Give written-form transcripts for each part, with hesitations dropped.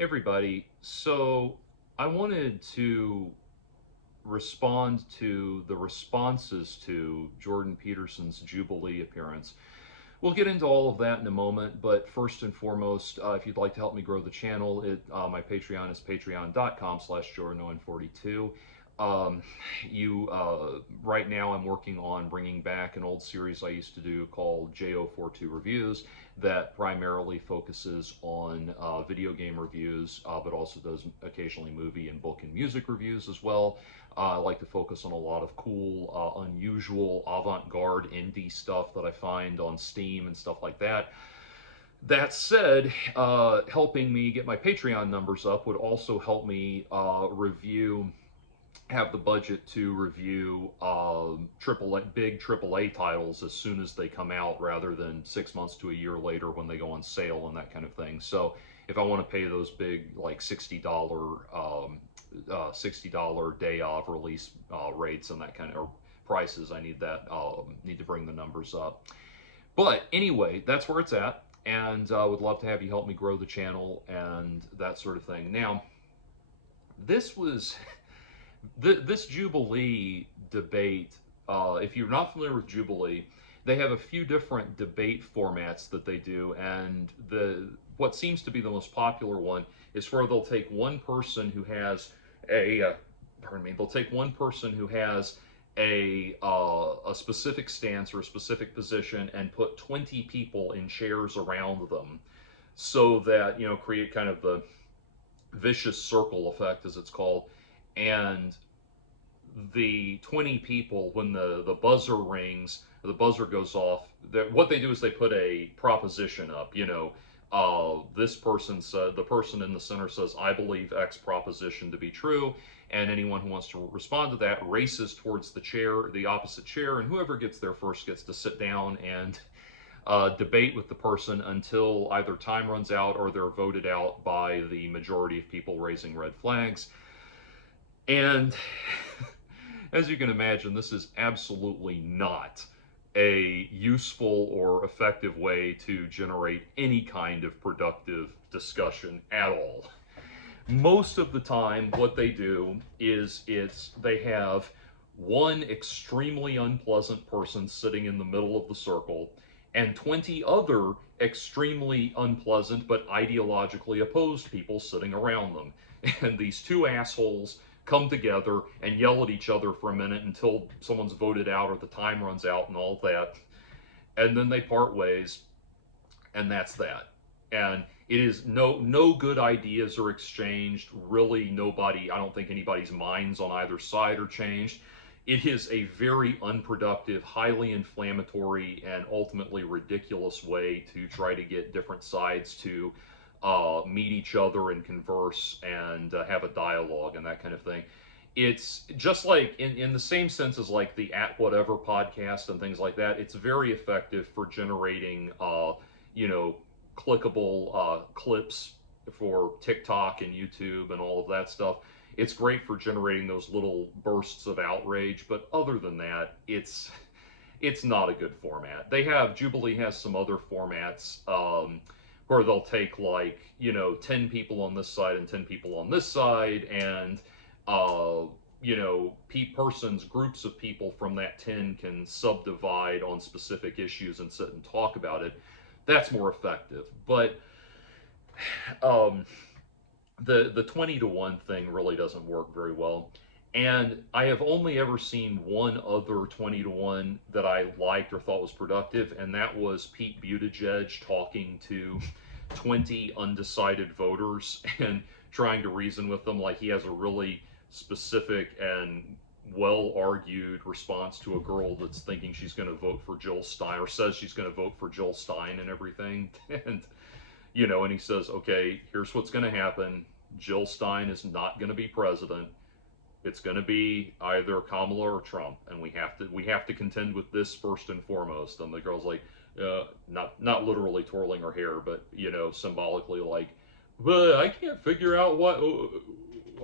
Everybody, so I wanted to respond to the responses to Jordan Peterson's Jubilee appearance. We'll get into all of that in a moment, but first and foremost, if you'd like to help me grow the channel, my Patreon is patreon.com/jordan42. Um, right now I'm working on bringing back an old series I used to do called JO42 Reviews that primarily focuses on video game reviews, but also does occasionally movie and book and music reviews as well. I like to focus on a lot of cool, unusual, avant-garde indie stuff that I find on Steam and stuff like that. That said, helping me get my Patreon numbers up would also help me have the budget to review big AAA titles as soon as they come out, rather than 6 months to a year later when they go on sale and that kind of thing. So if I want to pay those big like $60 day of release rates and that kind of prices, I need to bring the numbers up. But anyway, that's where it's at, and I would love to have you help me grow the channel and that sort of thing. Now, this was this Jubilee debate. If you're not familiar with Jubilee, they have a few different debate formats that they do, and what seems to be the most popular one is where they'll take one person who has they'll take one person who has a specific stance or a specific position and put 20 people in chairs around them, so that create kind of the vicious circle effect, as it's called. And the 20 people, when the buzzer rings, the buzzer goes off, what they do is they put a proposition up. This person said, the person in the center says, I believe X proposition to be true, and anyone who wants to respond to that races towards the opposite chair, and whoever gets there first gets to sit down and debate with the person until either time runs out or they're voted out by the majority of people raising red flags. And as you can imagine, this is absolutely not a useful or effective way to generate any kind of productive discussion at all. Most of the time, what they do is they have one extremely unpleasant person sitting in the middle of the circle and 20 other extremely unpleasant but ideologically opposed people sitting around them. And these two assholes come together and yell at each other for a minute until someone's voted out or the time runs out and all that. And then they part ways, and that's that. And it is no good ideas are exchanged. Really, I don't think anybody's minds on either side are changed. It is a very unproductive, highly inflammatory, and ultimately ridiculous way to try to get different sides to meet each other and converse and have a dialogue and that kind of thing. It's just like, in the same sense as like the At Whatever podcast and things like that, it's very effective for generating, clickable clips for TikTok and YouTube and all of that stuff. It's great for generating those little bursts of outrage, but other than that, it's not a good format. Jubilee has some other formats where they'll take 10 people on this side and 10 people on this side, and groups of people from that 10 can subdivide on specific issues and sit and talk about it. That's more effective. But the 20-to-1 thing really doesn't work very well. And I have only ever seen one other 20-to-1 that I liked or thought was productive, and that was Pete Buttigieg talking to 20 undecided voters and trying to reason with them. Like, he has a really specific and well-argued response to a girl that's thinking she's going to vote for Jill Stein, or says she's going to vote for Jill Stein and everything. And he says, okay, here's what's going to happen. Jill Stein is not going to be president. It's going to be either Kamala or Trump, and we have to contend with this first and foremost. And the girl's like, not literally twirling her hair, but symbolically, like, but I can't figure out what.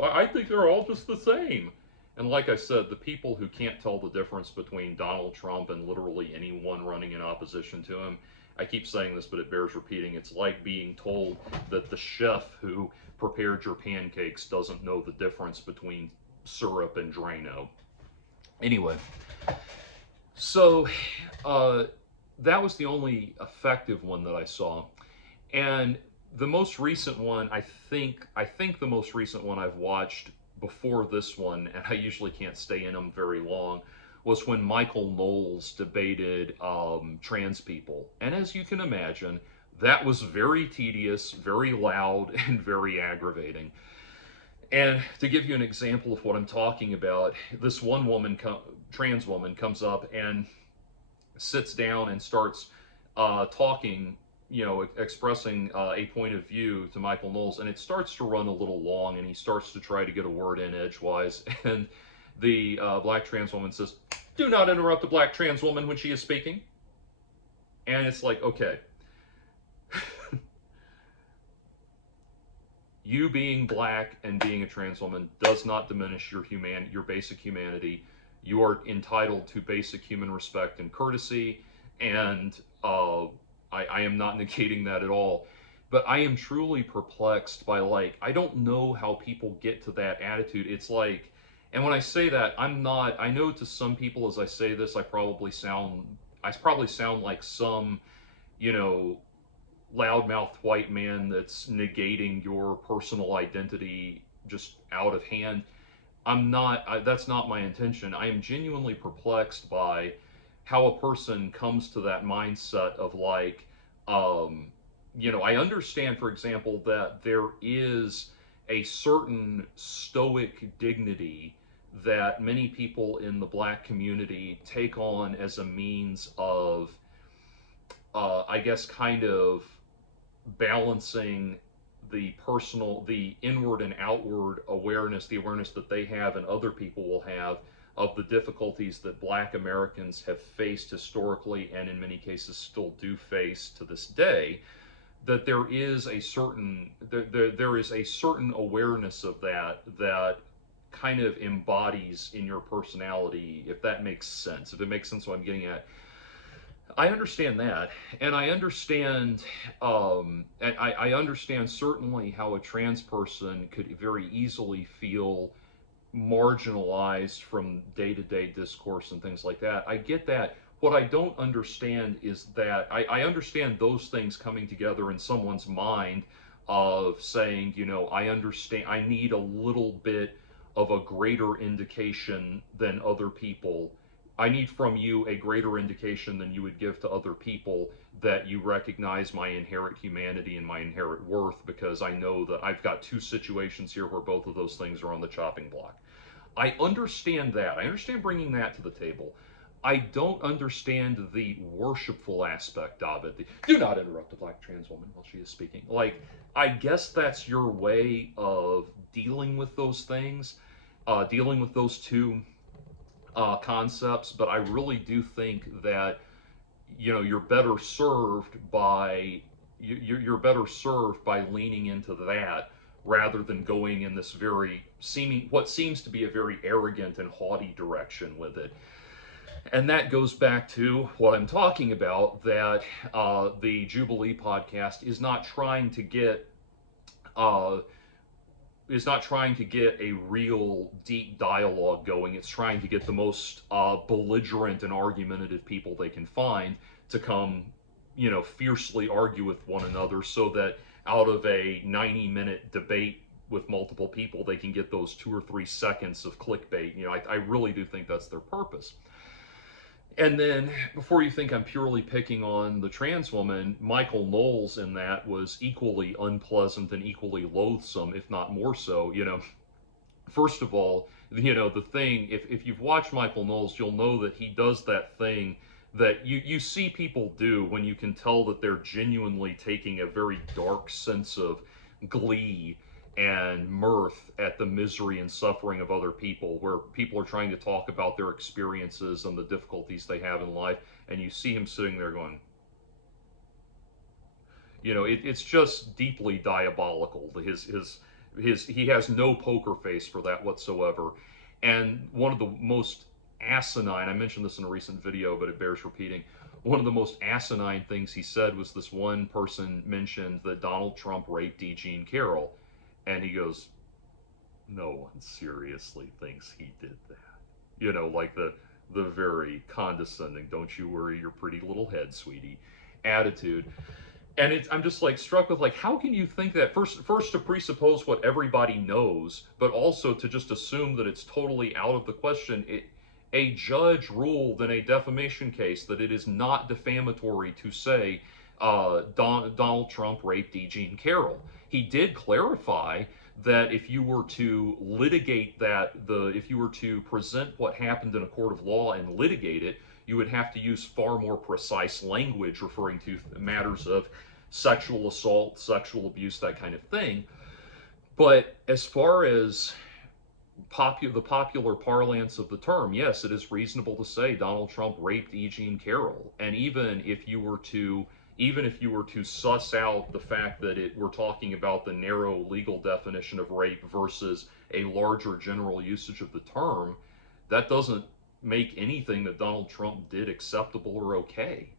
I think they're all just the same. And like I said, the people who can't tell the difference between Donald Trump and literally anyone running in opposition to him, I keep saying this, but it bears repeating. It's like being told that the chef who prepared your pancakes doesn't know the difference between syrup and Drano. Anyway, so that was the only effective one that I saw. And the most recent one, I think the most recent one I've watched before this one, and I usually can't stay in them very long, was when Michael Knowles debated trans people. And as you can imagine, that was very tedious, very loud, and very aggravating. And to give you an example of what I'm talking about, this one woman, trans woman, comes up and sits down and starts talking, expressing a point of view to Michael Knowles, and it starts to run a little long, and he starts to try to get a word in edgewise, and the black trans woman says, "Do not interrupt the black trans woman when she is speaking." And it's like, okay, you being black and being a trans woman does not diminish your basic humanity. You are entitled to basic human respect and courtesy, and I am not negating that at all. But I am truly perplexed by, like, I don't know how people get to that attitude. It's like, and when I say that, I know to some people as I say this, I probably sound like some, you know, loudmouthed white man that's negating your personal identity just out of hand. That's not my intention. I am genuinely perplexed by how a person comes to that mindset of, like, I understand, for example, that there is a certain stoic dignity that many people in the black community take on as a means of, I guess, kind of balancing the inward and outward awareness, the awareness that they have and other people will have of the difficulties that black Americans have faced historically and in many cases still do face to this day, that there is a certain awareness of that kind of embodies in your personality, if that makes sense. If it makes sense what I'm getting at. I understand that, and I understand, I understand certainly how a trans person could very easily feel marginalized from day-to-day discourse and things like that. I get that. What I don't understand is that I understand those things coming together in someone's mind of saying, I understand, I need a little bit of a greater indication than other people. I need from you a greater indication than you would give to other people that you recognize my inherent humanity and my inherent worth, because I know that I've got two situations here where both of those things are on the chopping block. I understand that. I understand bringing that to the table. I don't understand the worshipful aspect of it. Do not interrupt a black trans woman while she is speaking. Like, I guess that's your way of dealing with those things, dealing with those two concepts, but I really do think that you're better served by leaning into that rather than going in this what seems to be a very arrogant and haughty direction with it. And that goes back to what I'm talking about, that the Jubilee podcast is not trying to get a real deep dialogue going. It's trying to get the most belligerent and argumentative people they can find to come, fiercely argue with one another, so that out of a 90-minute debate with multiple people, they can get those 2 or 3 seconds of clickbait. I really do think that's their purpose. And then, before you think I'm purely picking on the trans woman, Michael Knowles in that was equally unpleasant and equally loathsome, if not more so. First of all, the thing, if you've watched Michael Knowles, you'll know that he does that thing that you see people do when you can tell that they're genuinely taking a very dark sense of glee and mirth at the misery and suffering of other people, where people are trying to talk about their experiences and the difficulties they have in life, and you see him sitting there going, it's just deeply diabolical. He has no poker face for that whatsoever. And one of the most asinine, I mentioned this in a recent video, but it bears repeating, one of the most asinine things he said was this one person mentioned that Donald Trump raped E. Jean Carroll, and he goes, "No one seriously thinks he did that." You know, like the very condescending, "Don't you worry your pretty little head, sweetie," attitude. And I'm just like struck with like, how can you think that? First to presuppose what everybody knows, but also to just assume that it's totally out of the question. A judge ruled in a defamation case that it is not defamatory to say Donald Trump raped E. Jean Carroll. He did clarify that if you were to litigate that, if you were to present what happened in a court of law and litigate it, you would have to use far more precise language referring to matters of sexual assault, sexual abuse, that kind of thing. But as far as the popular parlance of the term, yes, it is reasonable to say Donald Trump raped E. Jean Carroll. And even if you were to suss out the fact that we're talking about the narrow legal definition of rape versus a larger general usage of the term, that doesn't make anything that Donald Trump did acceptable or okay.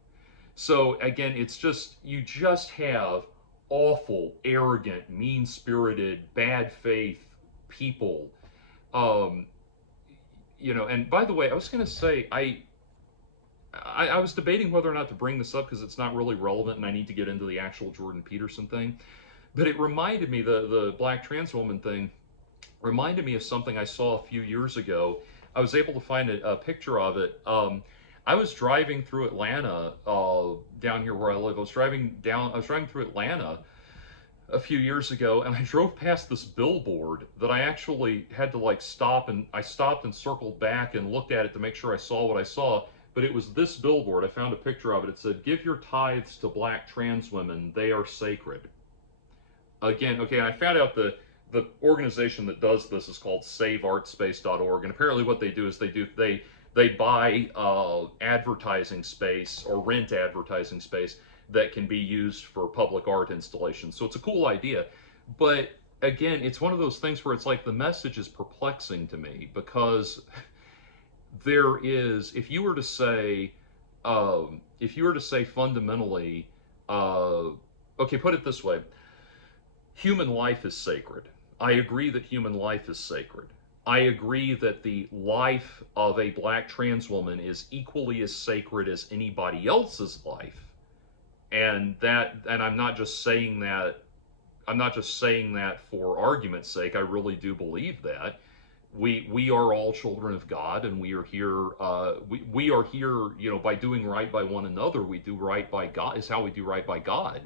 So again, it's just, you just have awful, arrogant, mean-spirited, bad faith people. You know, and by the way, I was going to say, I was debating whether or not to bring this up because it's not really relevant and I need to get into the actual Jordan Peterson thing. But it reminded me, the black trans woman thing reminded me of something I saw a few years ago. I was able to find a picture of it. I was driving through Atlanta, down here where I live. I was driving through Atlanta a few years ago, and I drove past this billboard that I actually had to like stop, and I stopped and circled back and looked at it to make sure I saw what I saw. But it was this billboard. I found a picture of it. It said, "Give your tithes to black trans women. They are sacred." Again, okay, I found out the organization that does this is called SaveArtSpace.org, and apparently what they do is they buy advertising space or rent advertising space that can be used for public art installations. So it's a cool idea. But again, it's one of those things where it's like the message is perplexing to me, because there is, if you were to say fundamentally, okay, put it this way, human life is sacred. I agree that human life is sacred. I agree that the life of a black trans woman is equally as sacred as anybody else's life. And I'm not just saying that for argument's sake. I really do believe that. We are all children of God, and we are here, we are here, you know, by doing right by one another. We do right by God, is how we do right by God.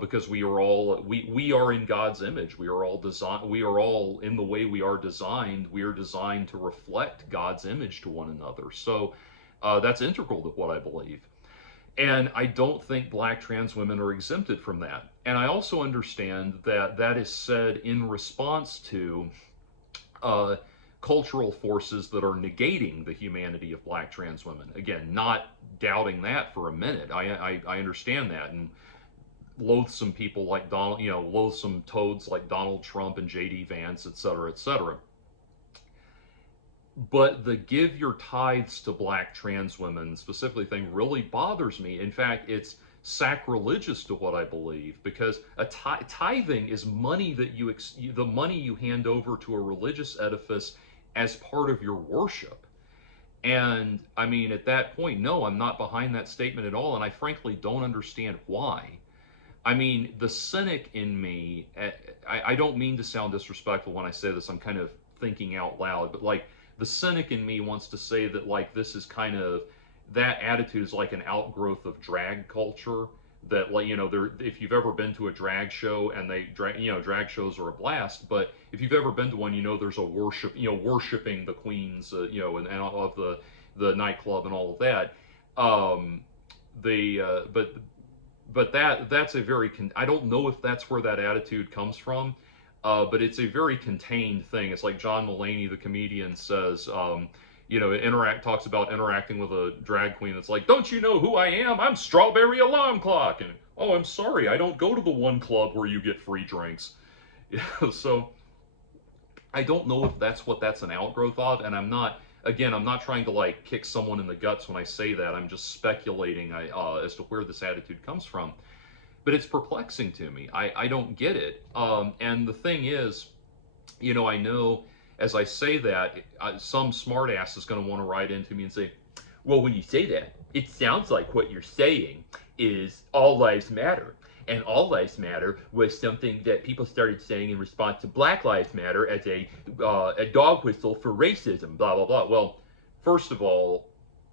Because we are all, we are in God's image. We are all in the way we are designed. We are designed to reflect God's image to one another. So that's integral to what I believe. And I don't think black trans women are exempted from that. And I also understand that that is said in response to cultural forces that are negating the humanity of black trans women. Again, not doubting that for a minute. I understand that. And loathsome people like loathsome toads like Donald Trump and J.D. Vance, et cetera, et cetera. But the "give your tithes to black trans women" specifically thing really bothers me. In fact, it's sacrilegious to what I believe, because tithing is money that the money you hand over to a religious edifice as part of your worship. And I mean, at that point, no, I'm not behind that statement at all, and I frankly don't understand why. I mean, the cynic in me, I don't mean to sound disrespectful when I say this, I'm kind of thinking out loud, but like, the cynic in me wants to say that like this is kind of, that attitude is like an outgrowth of drag culture, that like, you know, if you've ever been to a drag show, and drag shows are a blast, but if you've ever been to one, you know, there's a worshiping the queens, and of the nightclub and all of that. But that's a very, I don't know if that's where that attitude comes from, but it's a very contained thing. It's like John Mulaney, the comedian, says, talks about interacting with a drag queen. It's like, "Don't you know who I am? I'm Strawberry Alarm Clock." And, "Oh, I'm sorry, I don't go to the one club where you get free drinks." So I don't know if that's what that's an outgrowth of, and I'm not, again, I'm not trying to like kick someone in the guts when I say that. I'm just speculating as to where this attitude comes from. But it's perplexing to me. I don't get it. And the thing is, I know as I say that, some smartass is going to want to write into me and say, well, when you say that, it sounds like what you're saying is all lives matter. And all lives matter was something that people started saying in response to Black Lives Matter as a dog whistle for racism, blah, blah, blah. Well, first of all,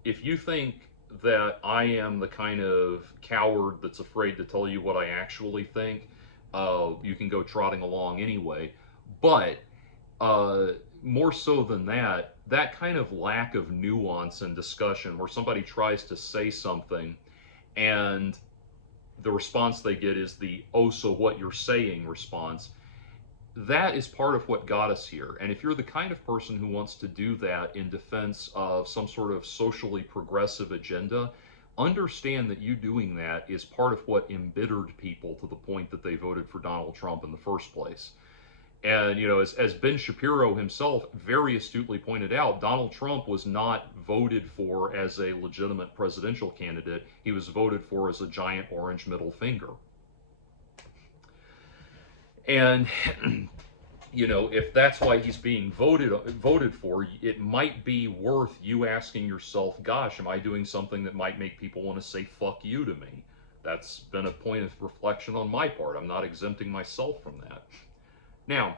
if you think that I am the kind of coward that's afraid to tell you what I actually think, you can go trotting along anyway. But more so than that, that kind of lack of nuance and discussion where somebody tries to say something and the response they get is the "oh, so what you're saying" response, that is part of what got us here. And if you're the kind of person who wants to do that in defense of some sort of socially progressive agenda, understand that you doing that is part of what embittered people to the point that they voted for Donald Trump in the first place. And, as Ben Shapiro himself very astutely pointed out, Donald Trump was not voted for as a legitimate presidential candidate. He was voted for as a giant orange middle finger. And, if that's why he's being voted for, it might be worth you asking yourself, gosh, am I doing something that might make people want to say fuck you to me? That's been a point of reflection on my part. I'm not exempting myself from that. Now,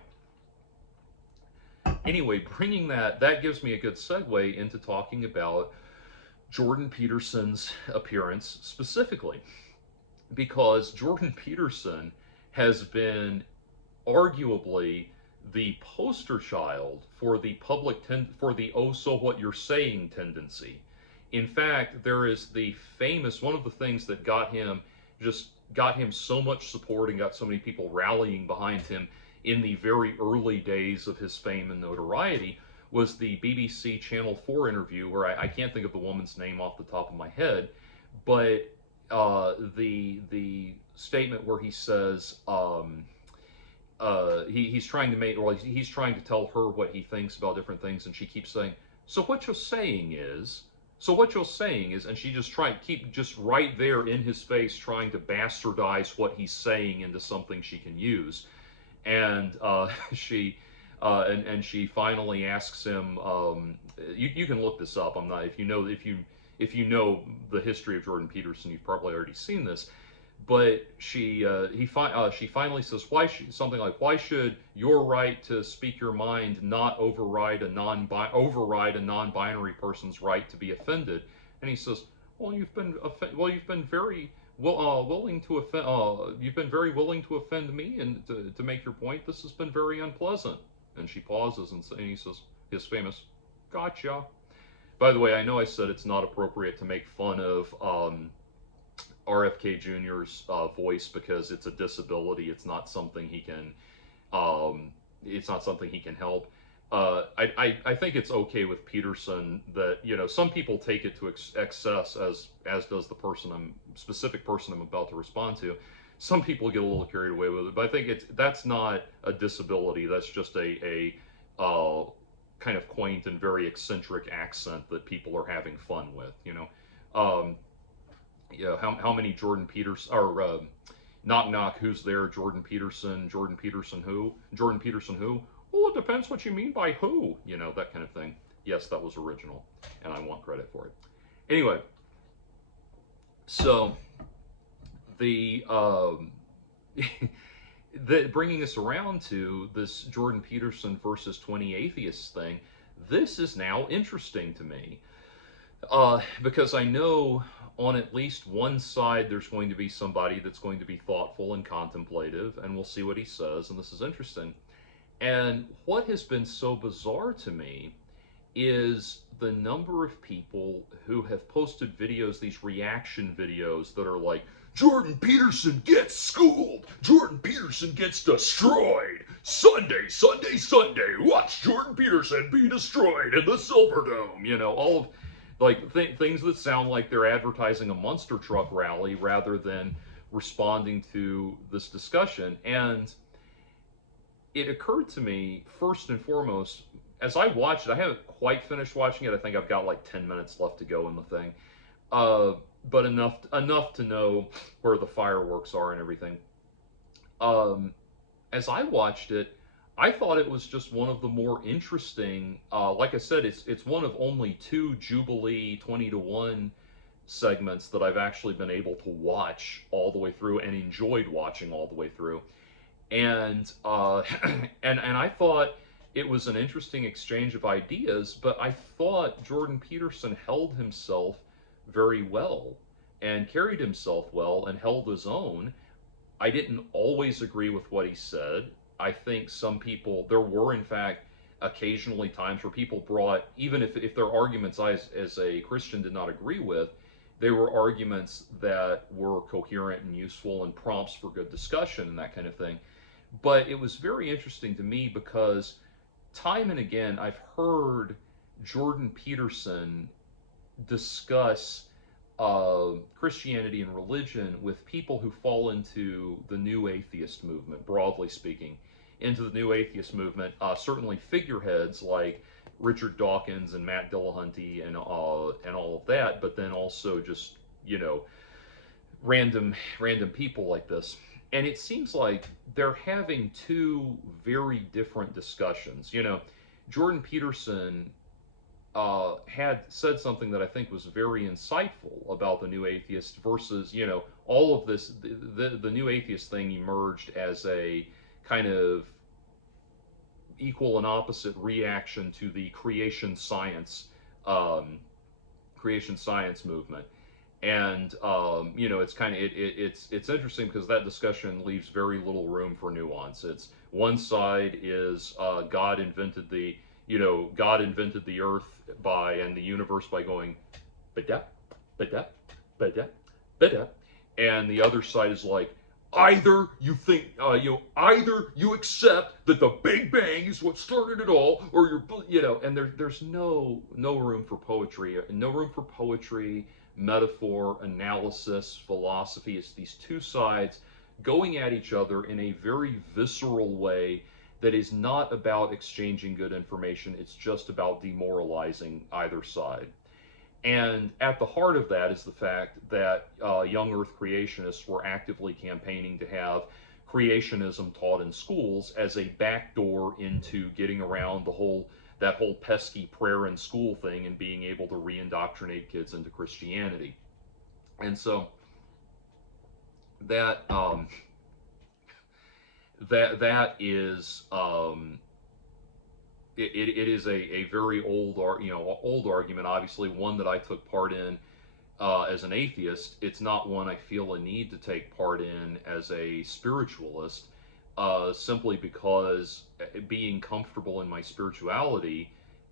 anyway, bringing that gives me a good segue into talking about Jordan Peterson's appearance specifically, because Jordan Peterson has been arguably the poster child for the for the "oh, so what you're saying" tendency. In fact, there is the famous, one of the things that got him so much support and got so many people rallying behind him in the very early days of his fame and notoriety was the BBC Channel 4 interview where I can't think of the woman's name off the top of my head, but the statement where he says he's trying to tell her what he thinks about different things, and she keeps saying, so what you're saying is, and she just just right there in his face trying to bastardize what he's saying into something she can use. And she finally asks him. You can look this up. I'm not. If you know the history of Jordan Peterson, you've probably already seen this. But she finally says, something like, why should your right to speak your mind not override a non-binary person's right to be offended? And he says, well, you've been very willing to offend. You've been very willing to offend me and to make your point. This has been very unpleasant. And she pauses and he says his famous, "Gotcha." By the way, I know I said it's not appropriate to make fun of RFK Jr.'s voice because it's a disability. It's not something he can. It's not something he can help. I think it's okay with Peterson that some people take it to excess as does the specific person I'm about to respond to. Some people get a little carried away with it, but I think that's not a disability. That's just a kind of quaint and very eccentric accent that people are having fun with. How many Jordan Peterson or knock knock, who's there? Jordan Peterson who? Jordan Peterson who? Well, it depends what you mean by who, that kind of thing. Yes, that was original, and I want credit for it. Anyway, so the bringing us around to this Jordan Peterson versus 20 atheists thing, this is now interesting to me because I know on at least one side there's going to be somebody that's going to be thoughtful and contemplative, and we'll see what he says, and this is interesting. And what has been so bizarre to me is the number of people who have posted videos, these reaction videos that are like, Jordan Peterson gets schooled, Jordan Peterson gets destroyed, Sunday, watch Jordan Peterson be destroyed in the Silverdome, all of like things that sound like they're advertising a monster truck rally rather than responding to this discussion. And it occurred to me, first and foremost, as I watched it, I haven't quite finished watching it. I think I've got like 10 minutes left to go in the thing. Uh, but enough to know where the fireworks are and everything. Um, as I watched it, I thought it was just one of the more interesting. Like I said, it's one of only two Jubilee 20-1 segments that I've actually been able to watch all the way through and enjoyed watching all the way through. And and I thought it was an interesting exchange of ideas, but I thought Jordan Peterson held himself very well and carried himself well and held his own. I didn't always agree with what he said. I think some people, there were in fact occasionally times where people brought, even if their arguments I, as a Christian, did not agree with, they were arguments that were coherent and useful and prompts for good discussion and that kind of thing. But it was very interesting to me because time and again I've heard Jordan Peterson discuss Christianity and religion with people who fall into the new atheist movement, broadly speaking, into the new atheist movement. Certainly figureheads like Richard Dawkins and Matt Dillahunty and all of that, but then also just random people like this. And it seems like they're having two very different discussions. Jordan Peterson had said something that I think was very insightful about the new atheist versus, all of this. The new atheist thing emerged as a kind of equal and opposite reaction to the um, creation science movement. And it's kind of it's interesting because that discussion leaves very little room for nuance. It's one side is God invented the earth and the universe by going ba-da, ba-da, ba-da, ba-da, and the other side is like, either you think either you accept that the Big Bang is what started it all, or and there's no room for poetry, metaphor, analysis, philosophy. It's these two sides going at each other in a very visceral way that is not about exchanging good information. It's just about demoralizing either side. And at the heart of that is the fact that young Earth creationists were actively campaigning to have creationism taught in schools as a backdoor into getting around that whole pesky prayer in school thing and being able to reindoctrinate kids into Christianity. And so that that is it is a very old argument, obviously one that I took part in as an atheist. It's not one I feel a need to take part in as a spiritualist, simply because being comfortable in my spirituality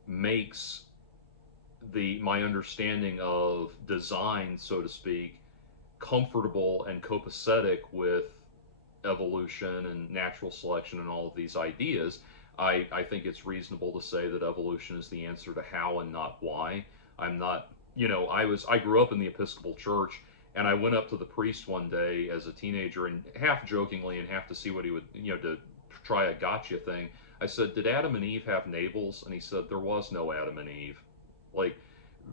makes my understanding of design, so to speak, comfortable and copacetic with evolution and natural selection and all of these ideas. I think it's reasonable to say that evolution is the answer to how and not why. I'm not, I grew up in the Episcopal Church, and I went up to the priest one day as a teenager, and half jokingly and half to see what he would, to try a gotcha thing, I said, "Did Adam and Eve have navels?" And he said, "There was no Adam and Eve." Like,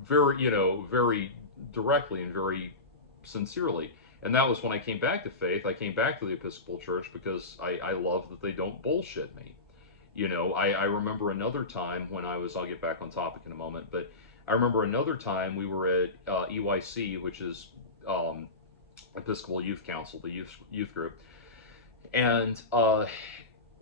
very directly and very sincerely. And that was when I came back to faith. I came back to the Episcopal Church because I love that they don't bullshit me. I remember another time when I'll get back on topic in a moment, but I remember another time we were at EYC, which is Episcopal Youth Council, the youth group, and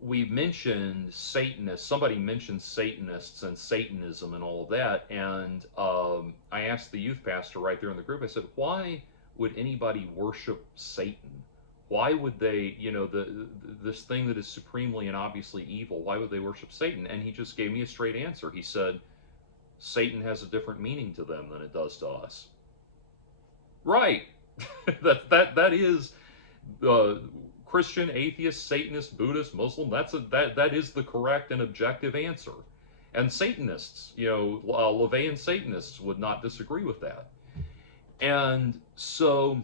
we mentioned Satanists. Somebody mentioned Satanists and Satanism and all of that, and I asked the youth pastor right there in the group, I said, why would anybody worship Satan? Why would they, this thing that is supremely and obviously evil, why would they worship Satan? And he just gave me a straight answer. He said, Satan has a different meaning to them than it does to us. Right. that is Christian, atheist, Satanist, Buddhist, Muslim. That is the correct and objective answer. And Satanists, LaVeyan Satanists would not disagree with that. And so,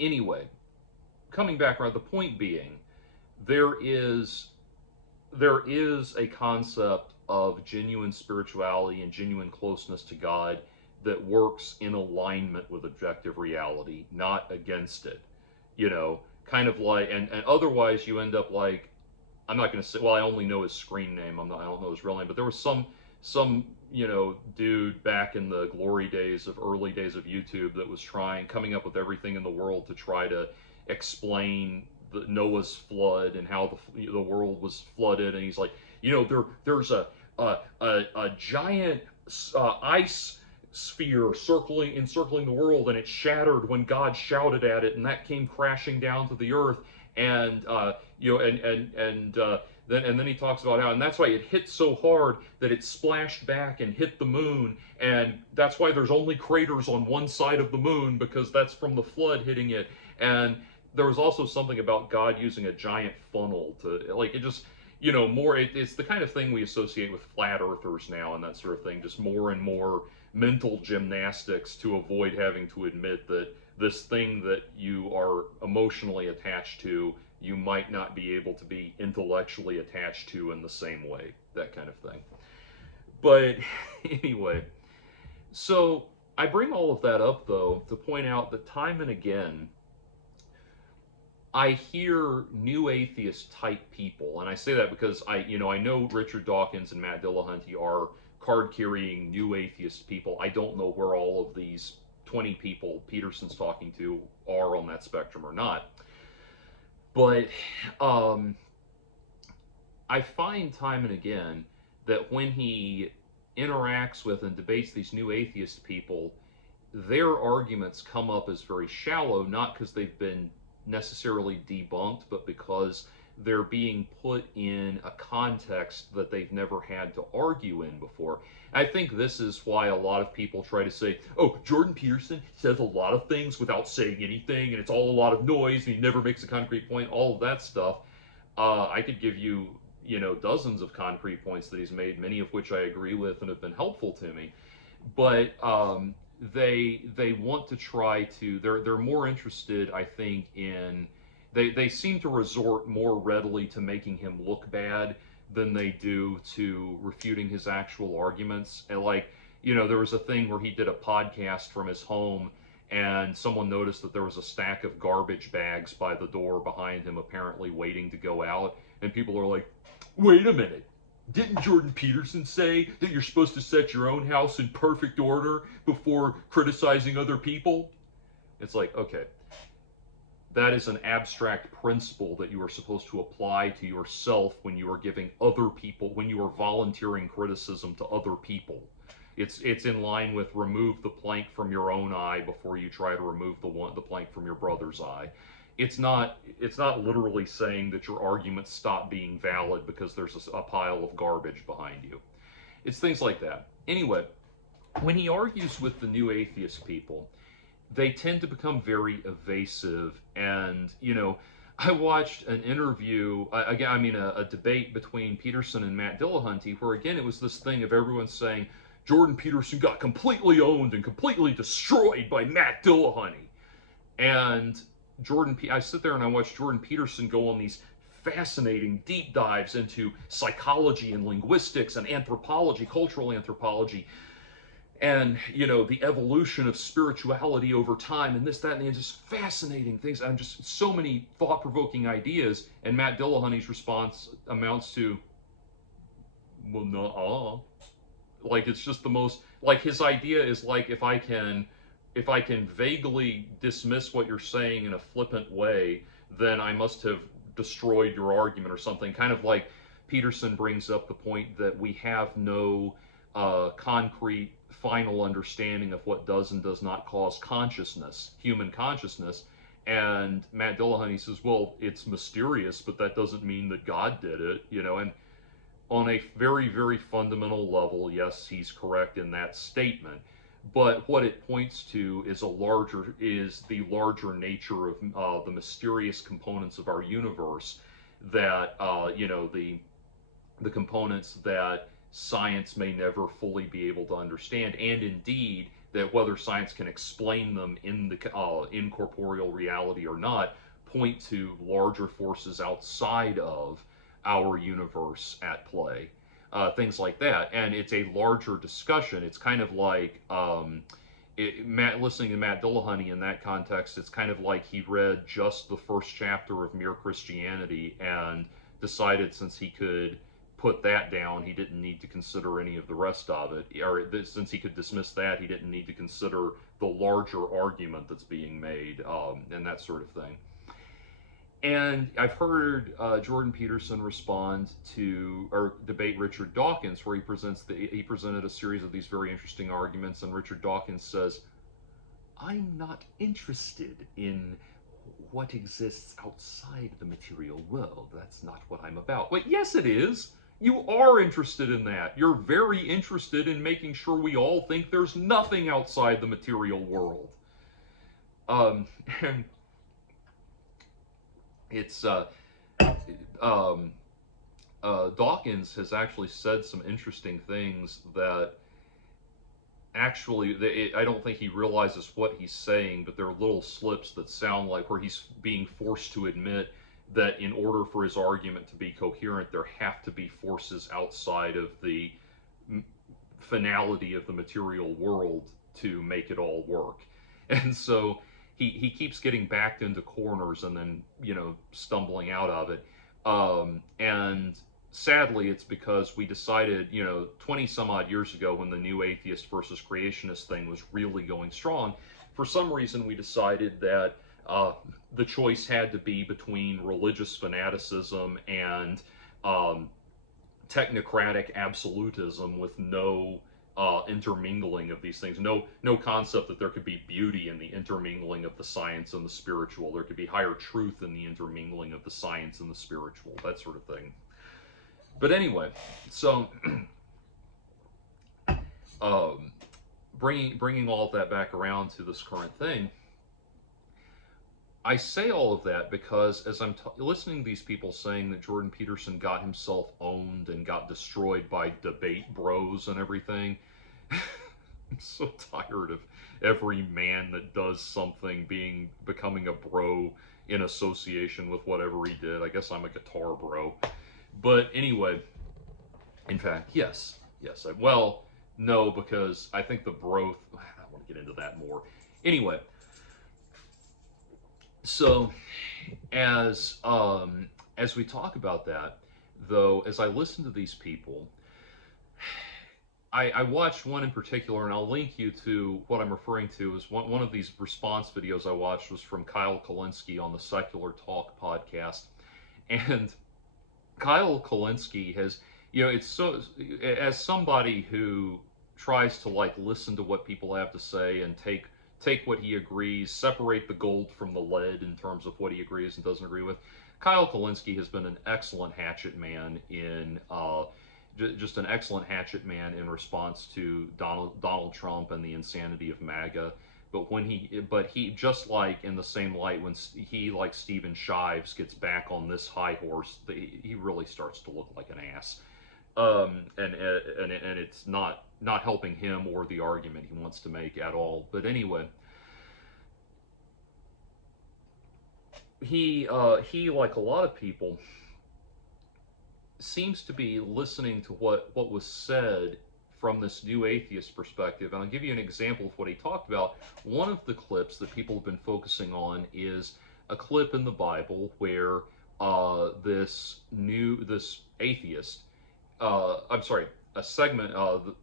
anyway, coming back around, the point being, there is there is a concept of genuine spirituality and genuine closeness to God that works in alignment with objective reality, not against it. You know, kind of like, and otherwise you end up like, I'm not going to say, well, I only know his screen name. I don't know his real name, but there was some dude back in the glory days of early days of YouTube that was coming up with everything in the world to try to explain the Noah's flood and how the world was flooded. And he's like, there's a giant ice sphere encircling the world, and it shattered when God shouted at it, and that came crashing down to the earth. And then he talks about how, and that's why it hit so hard that it splashed back and hit the moon, and that's why there's only craters on one side of the moon, because that's from the flood hitting it. And there was also something about God using a giant funnel to, like, it just, it's the kind of thing we associate with flat earthers now and that sort of thing, just more and more mental gymnastics to avoid having to admit that this thing that you are emotionally attached to, you might not be able to be intellectually attached to in the same way, that kind of thing. But anyway, so I bring all of that up, though, to point out that time and again, I hear new atheist type people, and I say that because I know Richard Dawkins and Matt Dillahunty are card-carrying new atheist people. I don't know where all of these 20 people Peterson's talking to are on that spectrum or not. But I find time and again that when he interacts with and debates these new atheist people, their arguments come up as very shallow, not because they've been necessarily debunked, but because they're being put in a context that they've never had to argue in before. I think this is why a lot of people try to say, oh, Jordan Peterson says a lot of things without saying anything, and it's all a lot of noise, and he never makes a concrete point, all of that stuff. I could give you, dozens of concrete points that he's made, many of which I agree with and have been helpful to me. But they want to try to, they're more interested, I think, in, they seem to resort more readily to making him look bad than they do to refuting his actual arguments. And there was a thing where he did a podcast from his home, and someone noticed that there was a stack of garbage bags by the door behind him, apparently waiting to go out. And people are like, wait a minute. Didn't Jordan Peterson say that you're supposed to set your own house in perfect order before criticizing other people? It's like, okay, that is an abstract principle that you are supposed to apply to yourself when you are giving other people, when you are volunteering criticism to other people. It's in line with remove the plank from your own eye before you try to remove the plank from your brother's eye. It's not literally saying that your arguments stop being valid because there's a pile of garbage behind you. It's things like that. Anyway, when he argues with the new atheist people, they tend to become very evasive. And, I watched an interview, a debate between Peterson and Matt Dillahunty, where again, it was this thing of everyone saying, Jordan Peterson got completely owned and completely destroyed by Matt Dillahunty. And I sit there and I watch Jordan Peterson go on these fascinating deep dives into psychology and linguistics and anthropology, cultural anthropology, and the evolution of spirituality over time, and this, that, and just fascinating things, and just so many thought-provoking ideas. And Matt Dillahunty's response amounts to, well, no, like, it's just the most, like, his idea is like, if I can vaguely dismiss what you're saying in a flippant way, then I must have destroyed your argument or something. Kind of like Peterson brings up the point that we have no concrete final understanding of what does and does not cause consciousness, human consciousness. And Matt Dillahunty says, well, it's mysterious, but that doesn't mean that God did it, and on a very, very fundamental level, yes, he's correct in that statement. But what it points to is the larger nature of the mysterious components of our universe, that the components that science may never fully be able to understand, and indeed that whether science can explain them in the incorporeal reality or not, point to larger forces outside of our universe at play? Things like that. And it's a larger discussion. It's kind of like listening to Matt Dillahunty in that context, it's kind of like he read just the first chapter of Mere Christianity and decided since he could put that down, he didn't need to consider any of the rest of it. Or since he could dismiss that, he didn't need to consider the larger argument that's being made, and that sort of thing. And I've heard Jordan Peterson respond to or debate Richard Dawkins, where he presented a series of these very interesting arguments, and Richard Dawkins says, "I'm not interested in what exists outside the material world. That's not what I'm about." But yes, it is. You are interested in that. You're very interested in making sure we all think there's nothing outside the material world. And it's Dawkins has actually said some interesting things that actually I don't think he realizes what he's saying, but there are little slips that sound like where he's being forced to admit that in order for his argument to be coherent, there have to be forces outside of the finality of the material world to make it all work. And so he keeps getting backed into corners and then, stumbling out of it. And sadly, it's because we decided, 20 some odd years ago, when the new atheist versus creationist thing was really going strong, for some reason we decided that the choice had to be between religious fanaticism and technocratic absolutism with no intermingling of these things. No concept that there could be beauty in the intermingling of the science and the spiritual. There could be higher truth in the intermingling of the science and the spiritual, that sort of thing. But anyway, so bringing all of that back around to this current thing, I say all of that because as I'm listening to these people saying that Jordan Peterson got himself owned and got destroyed by debate bros and everything, I'm so tired of every man that does something becoming a bro in association with whatever he did. I guess I'm a guitar bro. But anyway, in fact, yes. No, because I think the bro, I want to get into that more. Anyway, so as we talk about that, though, as I listen to these people, I watched one in particular, and I'll link you to what I'm referring to. Is one of these response videos I watched was from Kyle Kulinski on the Secular Talk podcast, and Kyle Kulinski has, it's so, as somebody who tries to listen to what people have to say and take what he agrees, separate the gold from the lead in terms of what he agrees and doesn't agree with. Kyle Kulinski has been an excellent hatchet man in just an excellent hatchet man in response to Donald Trump and the insanity of MAGA. But he just like in the same light when he, like Stephen Shives, gets back on this high horse, he really starts to look like an ass, and it's not helping him or the argument he wants to make at all. But anyway, he like a lot of people seems to be listening to what was said from this new atheist perspective. And I'll give you an example of what he talked about. One of the clips that people have been focusing on is a clip in the Bible where this atheist, a segment of,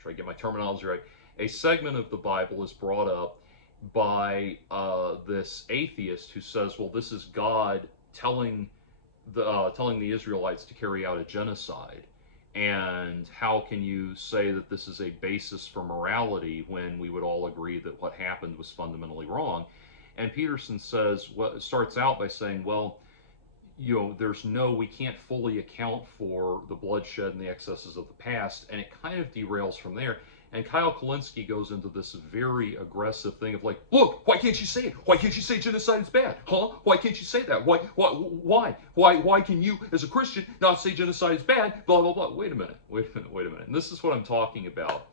try to get my terminology right, a segment of the Bible is brought up by this atheist who says, well, this is God telling the Israelites to carry out a genocide. And how can you say that this is a basis for morality when we would all agree that what happened was fundamentally wrong? And Peterson starts out by saying, well, we can't fully account for the bloodshed and the excesses of the past, and it kind of derails from there. And Kyle Kulinski goes into this very aggressive thing of look, why can't you say it? Why can't you say genocide is bad? Huh? Why can't you say that? Why can you, as a Christian, not say genocide is bad? Blah, blah, blah. Wait a minute. And this is what I'm talking about.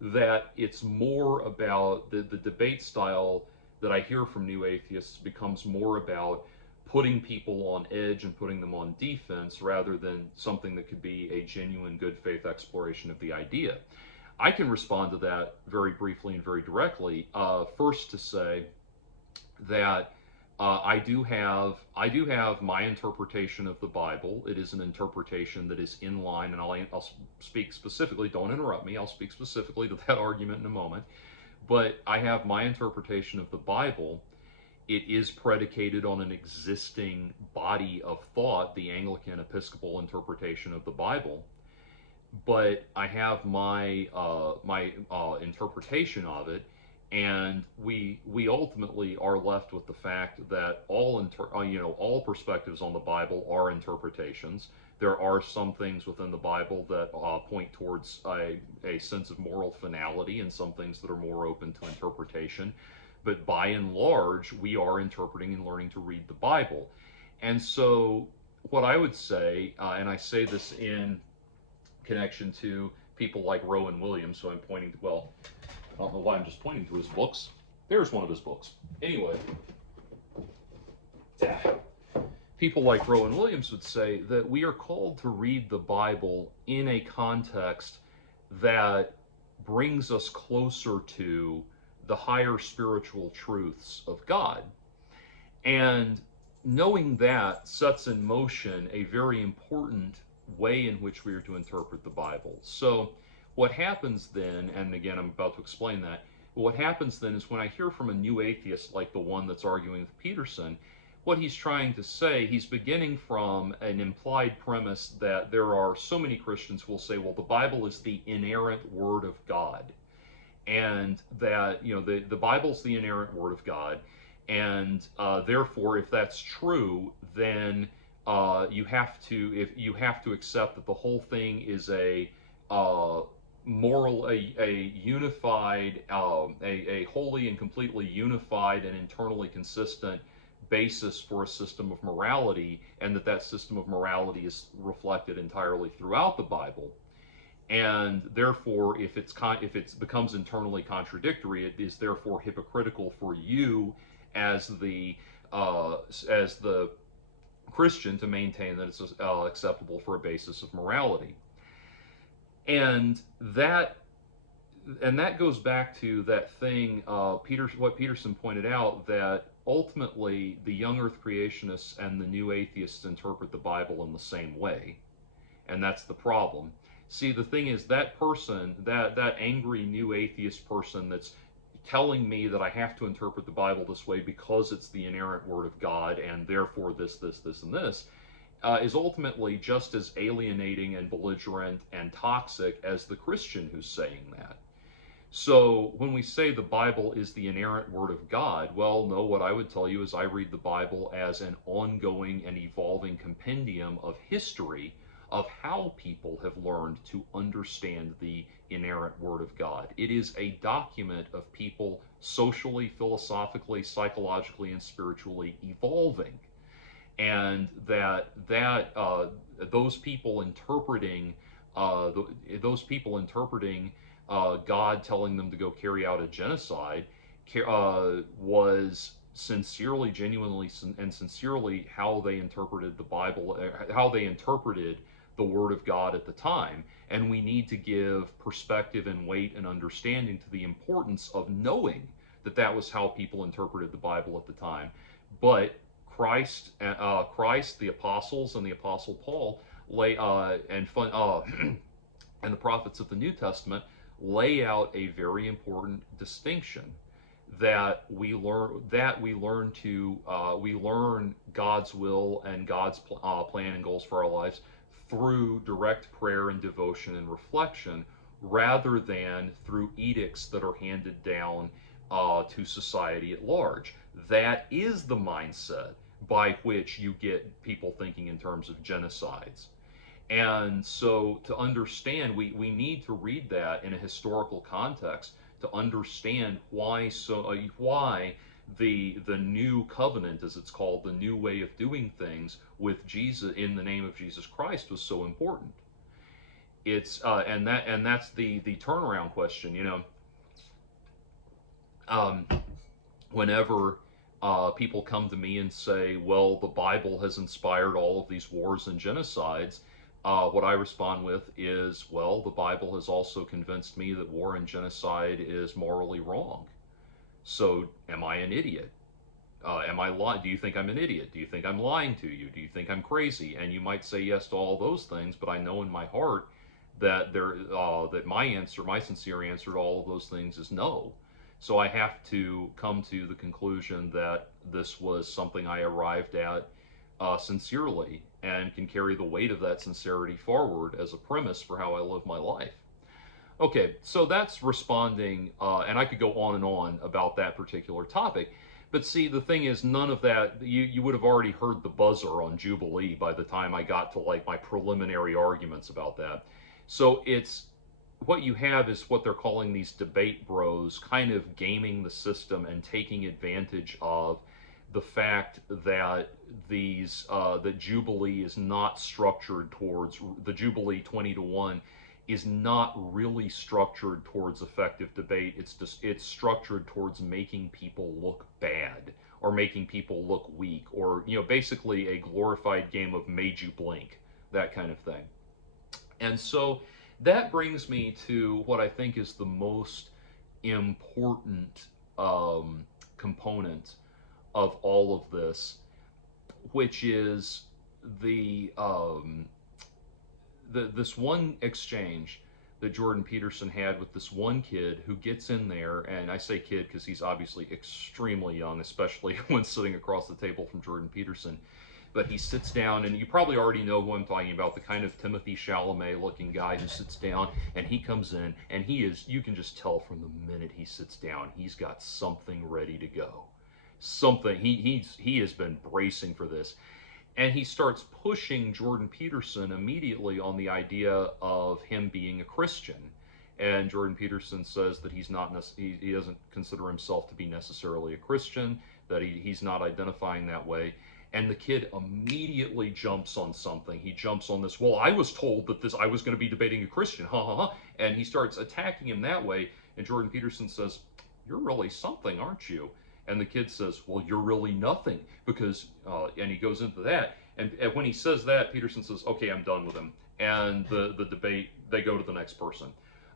That it's more about the debate style that I hear from new atheists becomes more about putting people on edge and putting them on defense rather than something that could be a genuine good faith exploration of the idea. I can respond to that very briefly and very directly. First, to say that I do have my interpretation of the Bible. It is an interpretation that is in line, and I'll speak specifically. Don't interrupt me. I'll speak specifically to that argument in a moment. But I have my interpretation of the Bible. It is predicated on an existing body of thought, the Anglican Episcopal interpretation of the Bible. But I have my interpretation of it, and we ultimately are left with the fact that all perspectives on the Bible are interpretations. There are some things within the Bible that point towards a sense of moral finality, and some things that are more open to interpretation. But by and large, we are interpreting and learning to read the Bible. And so what I would say, and I say this in connection to people like Rowan Williams, who I'm pointing to, well, I don't know why I'm just pointing to his books. There's one of his books. Anyway, people like Rowan Williams would say that we are called to read the Bible in a context that brings us closer to the higher spiritual truths of God. And knowing that sets in motion a very important way in which we are to interpret the Bible. So what happens then, and again I'm about to explain that, what happens then is when I hear from a new atheist like the one that's arguing with Peterson, what he's trying to say, he's beginning from an implied premise that there are so many Christians who will say, well, the Bible is the inerrant Word of God. And that, the Bible's the inerrant Word of God, and therefore, if that's true, then you have to accept that the whole thing is a unified, a wholly and completely unified and internally consistent basis for a system of morality, and that system of morality is reflected entirely throughout the Bible. And therefore, if it becomes internally contradictory, it is therefore hypocritical for you as the Christian to maintain that it's acceptable for a basis of morality. And that goes back to that thing, what Peterson pointed out, that ultimately the young earth creationists and the new atheists interpret the Bible in the same way. And that's the problem. See, the thing is, that person, that angry new atheist person that's telling me that I have to interpret the Bible this way because it's the inerrant Word of God, and therefore this, and this, is ultimately just as alienating and belligerent and toxic as the Christian who's saying that. So when we say the Bible is the inerrant Word of God, well, no, what I would tell you is I read the Bible as an ongoing and evolving compendium of history of how people have learned to understand the inerrant Word of God. It is a document of people socially, philosophically, psychologically, and spiritually evolving. And those people interpreting God telling them to go carry out a genocide was sincerely, genuinely, and sincerely how they interpreted the Bible, how they interpreted the Word of God at the time. And we need to give perspective and weight and understanding to the importance of knowing that was how people interpreted the Bible at the time. But Christ, the apostles, and the Apostle Paul and the prophets of the New Testament lay out a very important distinction, that we learn God's will and God's plan and goals for our lives through direct prayer and devotion and reflection, rather than through edicts that are handed down to society at large. That is the mindset by which you get people thinking in terms of genocides. And so to understand, we need to read that in a historical context to understand why the new covenant, as it's called, the new way of doing things with Jesus in the name of Jesus Christ, was so important. It's and that's the turnaround question. Whenever people come to me and say, well, the Bible has inspired all of these wars and genocides. What I respond with is, well, the Bible has also convinced me that war and genocide is morally wrong. So, am I an idiot? Am I lying? Do you think I'm an idiot? Do you think I'm lying to you? Do you think I'm crazy? And you might say yes to all those things, but I know in my heart that that my answer, my sincere answer to all of those things is no. So I have to come to the conclusion that this was something I arrived at sincerely and can carry the weight of that sincerity forward as a premise for how I live my life. Okay, so that's responding, and I could go on and on about that particular topic. But see, the thing is, none of that, you would have already heard the buzzer on Jubilee by the time I got to like my preliminary arguments about that. So it's, what you have is what they're calling these debate bros kind of gaming the system and taking advantage of the fact that that Jubilee is not structured towards, the Jubilee 20-1 is not really structured towards effective debate. It's structured towards making people look bad or making people look weak, or basically a glorified game of made you blink, that kind of thing. And so that brings me to what I think is the most important component of all of this, which is this one exchange that Jordan Peterson had with this one kid who gets in there, and I say kid because he's obviously extremely young, especially when sitting across the table from Jordan Peterson. But he sits down, and you probably already know who I'm talking about, the kind of Timothy Chalamet looking guy who sits down, and he comes in, and you can just tell from the minute he sits down, he's got something ready to go. Something, he has been bracing for this. And he starts pushing Jordan Peterson immediately on the idea of him being a Christian. And Jordan Peterson says that he doesn't consider himself to be necessarily a Christian, that he's not identifying that way. And the kid immediately jumps on something. He jumps on this, well, I was told that I was going to be debating a Christian, ha ha ha. And he starts attacking him that way. And Jordan Peterson says, you're really something, aren't you? And the kid says, well, you're really nothing, because, and he goes into that. And when he says that, Peterson says, okay, I'm done with him. And the debate, they go to the next person.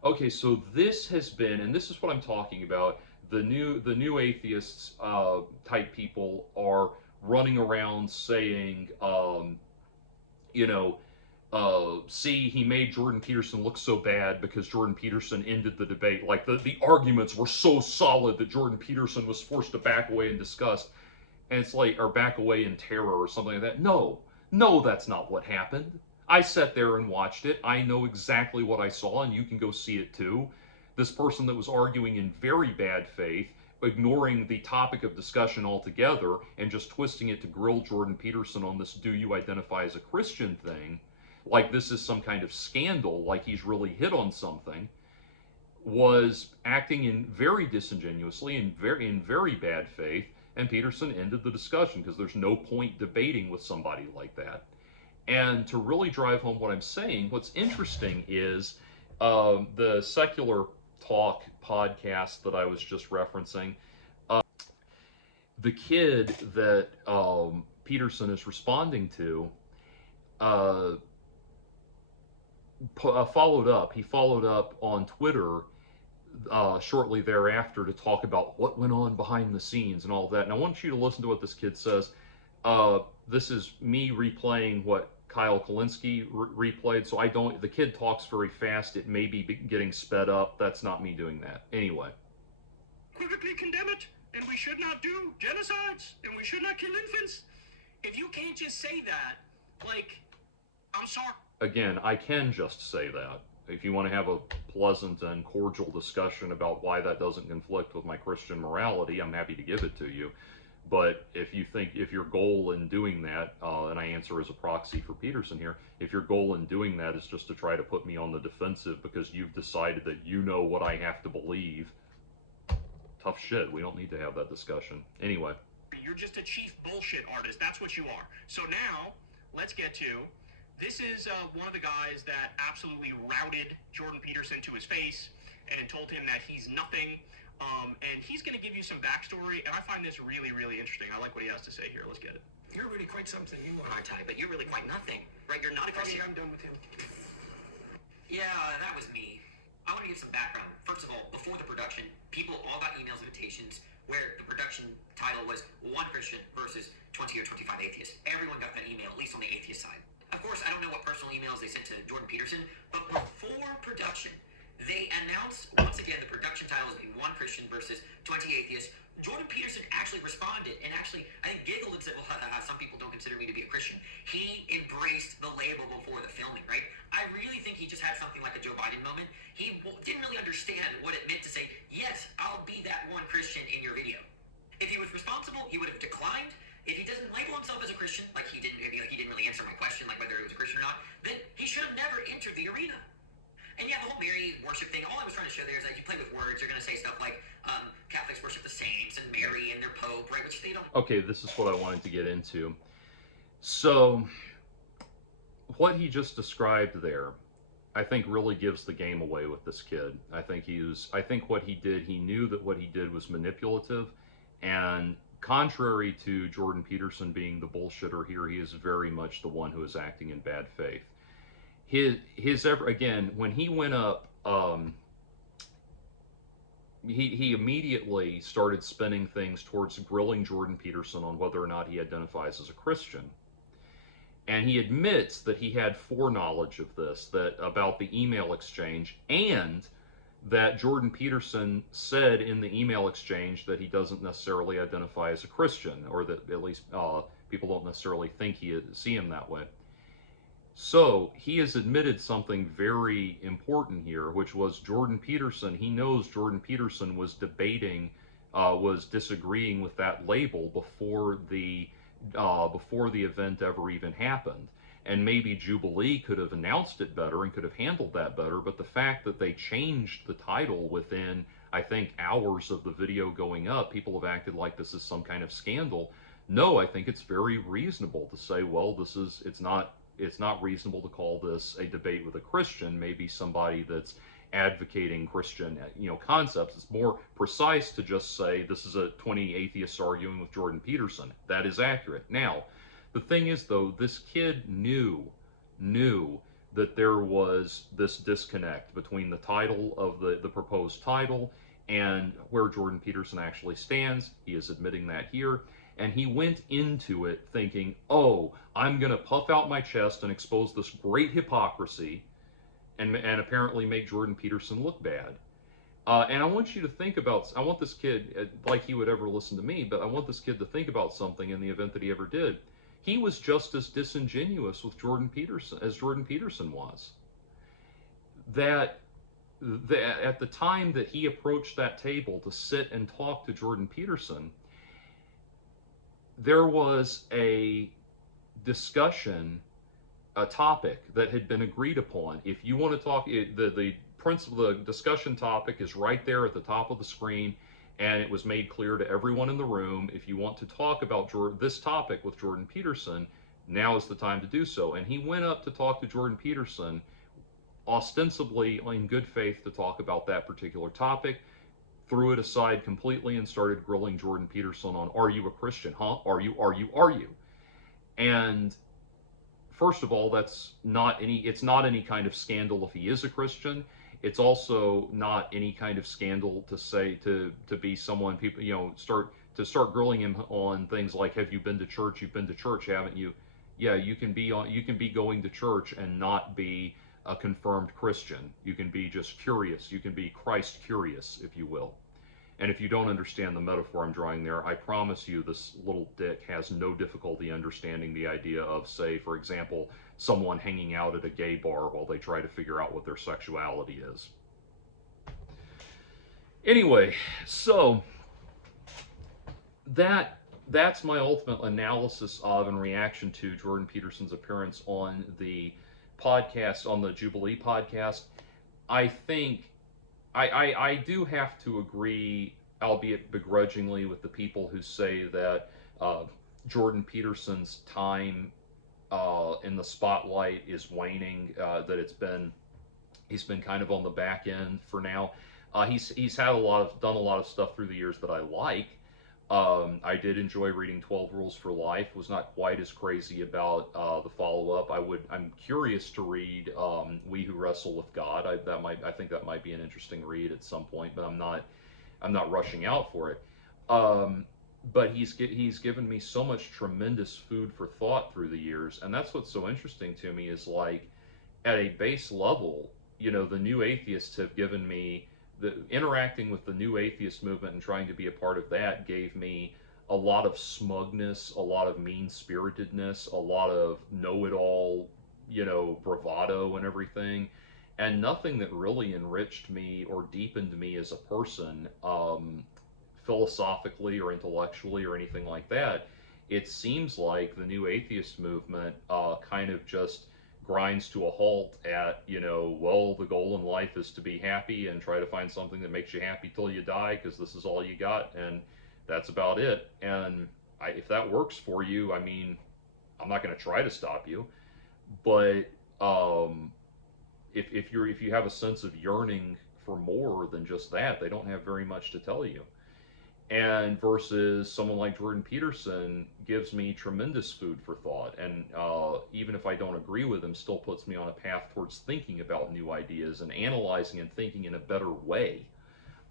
Okay, so this has been, and this is what I'm talking about, the new atheists type people are running around saying, see, he made Jordan Peterson look so bad because Jordan Peterson ended the debate. Like the arguments were so solid that Jordan Peterson was forced to back away in disgust. And it's like, or back away in terror or something like that. No, that's not what happened. I sat there and watched it. I know exactly what I saw, and you can go see it too. This person that was arguing in very bad faith, ignoring the topic of discussion altogether, and just twisting it to grill Jordan Peterson on this do you identify as a Christian thing, like this is some kind of scandal, like he's really hit on something, was acting in very disingenuously, in very bad faith, and Peterson ended the discussion because there's no point debating with somebody like that. And to really drive home what I'm saying, what's interesting is the Secular Talk podcast that I was just referencing. The kid that Peterson is responding to followed up. He followed up on Twitter shortly thereafter to talk about what went on behind the scenes and all of that. And I want you to listen to what this kid says. This is me replaying what Kyle Kalinske replayed, so the kid talks very fast. It may be getting sped up. That's not me doing that. Anyway. Quickly condemn it, and we should not do genocides, and we should not kill infants. If you can't just say that, I'm sorry. Again, I can just say that. If you want to have a pleasant and cordial discussion about why that doesn't conflict with my Christian morality, I'm happy to give it to you. But if your goal in doing that, and I answer as a proxy for Peterson here, if your goal in doing that is just to try to put me on the defensive because you've decided that you know what I have to believe, tough shit. We don't need to have that discussion. Anyway. You're just a chief bullshit artist. That's what you are. So now, let's get to, this is one of the guys that absolutely routed Jordan Peterson to his face and told him that he's nothing. And he's going to give you some backstory, and I find this really, really interesting. I like what he has to say here. Let's get it. You're really quite something, you are, Ty, but you're really quite nothing, right? You're not a Christian. I'm done with him. Yeah, that was me. I want to give some background. First of all, before the production, people all got emails, invitations, where the production title was one Christian versus 20 or 25 atheists. Everyone got that email, at least on the atheist side. Of course, I don't know what personal emails they sent to Jordan Peterson, but before production, they announced, once again, the production title is one Christian versus 20 atheists. Jordan Peterson actually responded and actually, I think, giggled and said, well, some people don't consider me to be a Christian. He embraced the label before the filming, right? I really think he just had something like a Joe Biden moment. He didn't really understand what it meant to say, yes, I'll be that one Christian in your video. If he was responsible, he would have declined. If he doesn't label himself as a Christian, like he didn't really answer my question, like whether he was a Christian or not, then he should have never entered the arena. And yeah, the whole Mary worship thing, all I was trying to show there is that if you play with words, you're going to say stuff like Catholics worship the saints and Mary and their Pope, right? Which they don't. Okay, this is what I wanted to get into. So, what he just described there, I think really gives the game away with this kid. I think what he did, he knew that what he did was manipulative, and contrary to Jordan Peterson being the bullshitter here, he is very much the one who is acting in bad faith. Again, when he went up, he immediately started spinning things towards grilling Jordan Peterson on whether or not he identifies as a Christian. And he admits that he had foreknowledge of this, about the email exchange, and that Jordan Peterson said in the email exchange that he doesn't necessarily identify as a Christian, or that at least people don't necessarily see him that way. So he has admitted something very important here, which was Jordan Peterson. He knows Jordan Peterson was disagreeing with that label before the event ever even happened. And maybe Jubilee could have announced it better and could have handled that better, but the fact that they changed the title within, I think, hours of the video going up, people have acted like this is some kind of scandal. No, I think it's very reasonable to say, well, it's not reasonable to call this a debate with a Christian, maybe somebody that's advocating Christian, concepts. It's more precise to just say this is a 20 atheists arguing with Jordan Peterson. That is accurate. Now, the thing is, though, this kid knew that there was this disconnect between the title of the proposed title and where Jordan Peterson actually stands. He is admitting that here. And he went into it thinking, oh, I'm going to puff out my chest and expose this great hypocrisy and apparently make Jordan Peterson look bad. And I want you to think about, I want this kid, like he would ever listen to me, but I want this kid to think about something in the event that he ever did. He was just as disingenuous with Jordan Peterson as Jordan Peterson was. That at the time that he approached that table to sit and talk to Jordan Peterson, there was a discussion, a topic that had been agreed upon. If you want to talk, the principle, the discussion topic is right there at the top of the screen, and it was made clear to everyone in the room. If you want to talk about this topic with Jordan Peterson, now is the time to do so. And he went up to talk to Jordan Peterson, ostensibly in good faith to talk about that particular topic, threw it aside completely and started grilling Jordan Peterson on, are you a Christian? Huh? Are you? And first of all, it's not any kind of scandal if he is a Christian. It's also not any kind of scandal to say to be someone people start grilling him on things like, have you been to church? You've been to church, haven't you? Yeah, you can be going to church and not be a confirmed Christian. You can be just curious. You can be Christ curious, if you will. And if you don't understand the metaphor I'm drawing there, I promise you this little dick has no difficulty understanding the idea of, say, for example, someone hanging out at a gay bar while they try to figure out what their sexuality is. Anyway, so that's my ultimate analysis of and reaction to Jordan Peterson's appearance on the podcast, on the Jubilee podcast. I think I do have to agree, albeit begrudgingly, with the people who say that Jordan Peterson's time in the spotlight is waning, that he's been kind of on the back end for now. He's done a lot of stuff through the years that I like. I did enjoy reading 12 Rules for Life. Was not quite as crazy about the follow up. I'm curious to read We Who Wrestle with God. I think that might be an interesting read at some point, but I'm not rushing out for it. But he's given me so much tremendous food for thought through the years, and that's what's so interesting to me is like at a base level, the new atheists have given me the interacting with the new atheist movement and trying to be a part of that gave me a lot of smugness, a lot of mean spiritedness, a lot of know it all, bravado and everything, and nothing that really enriched me or deepened me as a person, philosophically or intellectually or anything like that. It seems like the new atheist movement kind of just grinds to a halt at, well, the goal in life is to be happy and try to find something that makes you happy till you die because this is all you got, and that's about it. And if that works for you, I mean, I'm not going to try to stop you, but if you have a sense of yearning for more than just that, they don't have very much to tell you. And versus someone like Jordan Peterson gives me tremendous food for thought, and even if I don't agree with him, still puts me on a path towards thinking about new ideas and analyzing and thinking in a better way.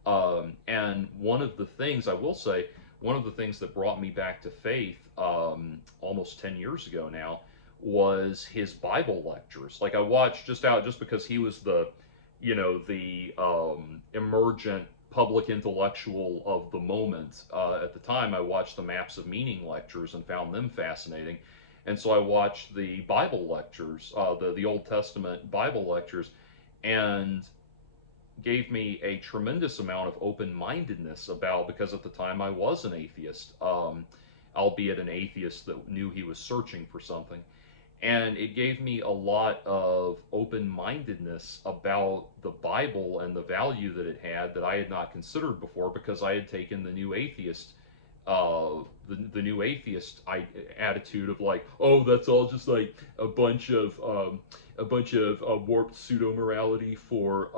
And one of the things I will say, one of the things that brought me back to faith almost 10 years ago now was his Bible lectures. Like I watched just because he was the emergent public intellectual of the moment. At the time, I watched the Maps of Meaning lectures and found them fascinating. And so I watched the Bible lectures, the Old Testament Bible lectures, and gave me a tremendous amount of open-mindedness because at the time I was an atheist, albeit an atheist that knew he was searching for something. And it gave me a lot of open-mindedness about the Bible and the value that it had that I had not considered before because I had taken the new atheist, the new atheist attitude of like, oh, that's all just like a bunch of warped pseudo-morality for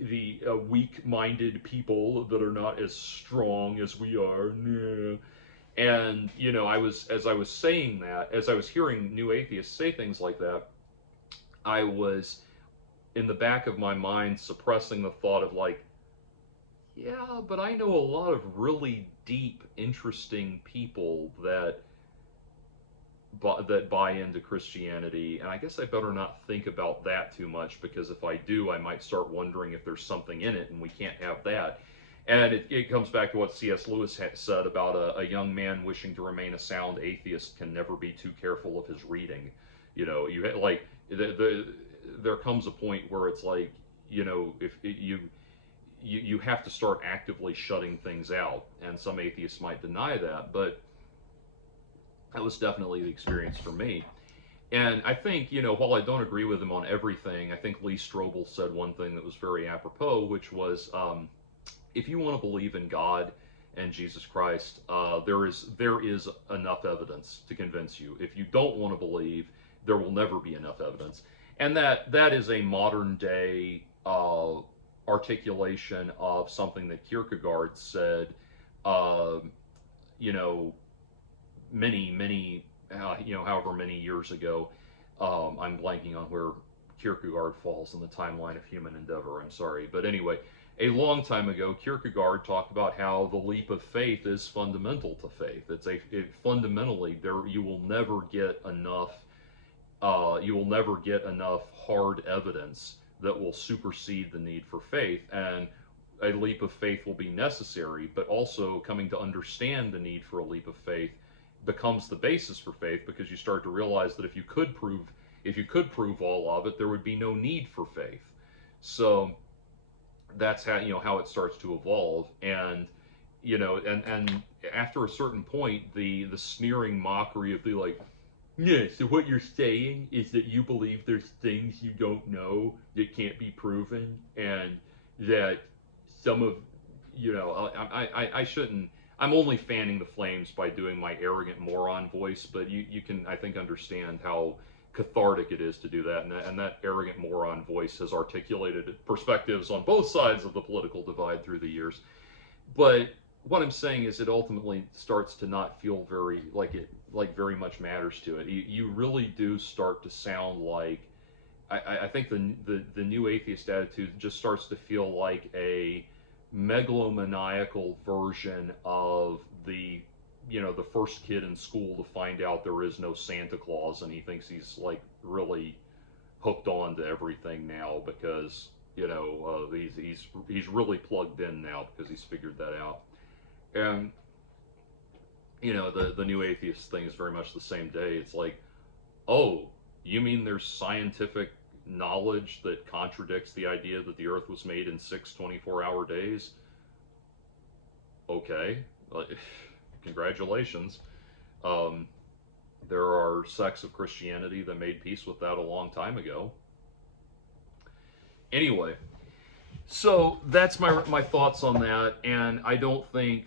the weak-minded people that are not as strong as we are. Nah. And as I was saying that, as I was hearing new atheists say things like that, I was in the back of my mind suppressing the thought of like, yeah, but I know a lot of really deep, interesting people that buy into Christianity, and I guess I better not think about that too much because if I do, I might start wondering if there's something in it, and we can't have that. And it comes back to what C.S. Lewis said about a young man wishing to remain a sound atheist can never be too careful of his reading. There comes a point where it's like, if you have to start actively shutting things out, and some atheists might deny that, but that was definitely the experience for me. And I think, while I don't agree with him on everything, I think Lee Strobel said one thing that was very apropos, which was, if you want to believe in God and Jesus Christ, there is enough evidence to convince you. If you don't want to believe, there will never be enough evidence. And that is a modern day articulation of something that Kierkegaard said, many, however many years ago. I'm blanking on where Kierkegaard falls in the timeline of human endeavor. I'm sorry, but anyway. A long time ago, Kierkegaard talked about how the leap of faith is fundamental to faith. Fundamentally you will never get enough. You will never get enough hard evidence that will supersede the need for faith, and a leap of faith will be necessary. But also, coming to understand the need for a leap of faith becomes the basis for faith because you start to realize that if you could prove all of it, there would be no need for faith. So that's how it starts to evolve, and and after a certain point, the sneering mockery of the like, yeah, so what you're saying is that you believe there's things you don't know that can't be proven, and that some of I shouldn't. I'm only fanning the flames by doing my arrogant moron voice, but you can, I think, understand how cathartic it is to do that, and that arrogant moron voice has articulated perspectives on both sides of the political divide through the years. But what I'm saying is, it ultimately starts to not feel very like very much matters to it. You really do start to sound like, I think the new atheist attitude just starts to feel like a megalomaniacal version of the first kid in school to find out there is no Santa Claus, and he thinks he's like really hooked on to everything now because he's really plugged in now because he's figured that out. And the new atheist thing is very much the same day. It's like, oh, you mean there's scientific knowledge that contradicts the idea that the earth was made in 6 24-hour days? Okay, congratulations. There are sects of Christianity that made peace with that a long time ago. Anyway, so that's my thoughts on that, and I don't think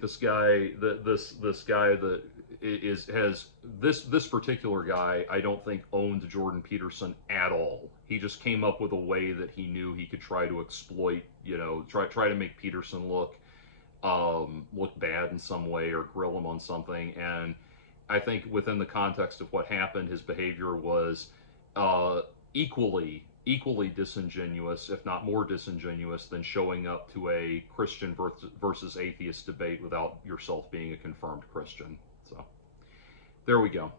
this guy that this particular guy, I don't think owned Jordan Peterson at all. He just came up with a way that he knew he could try to exploit, try to make Peterson look bad in some way or grill him on something. And I think within the context of what happened, his behavior was equally disingenuous, if not more disingenuous, than showing up to a Christian versus atheist debate without yourself being a confirmed Christian. So there we go.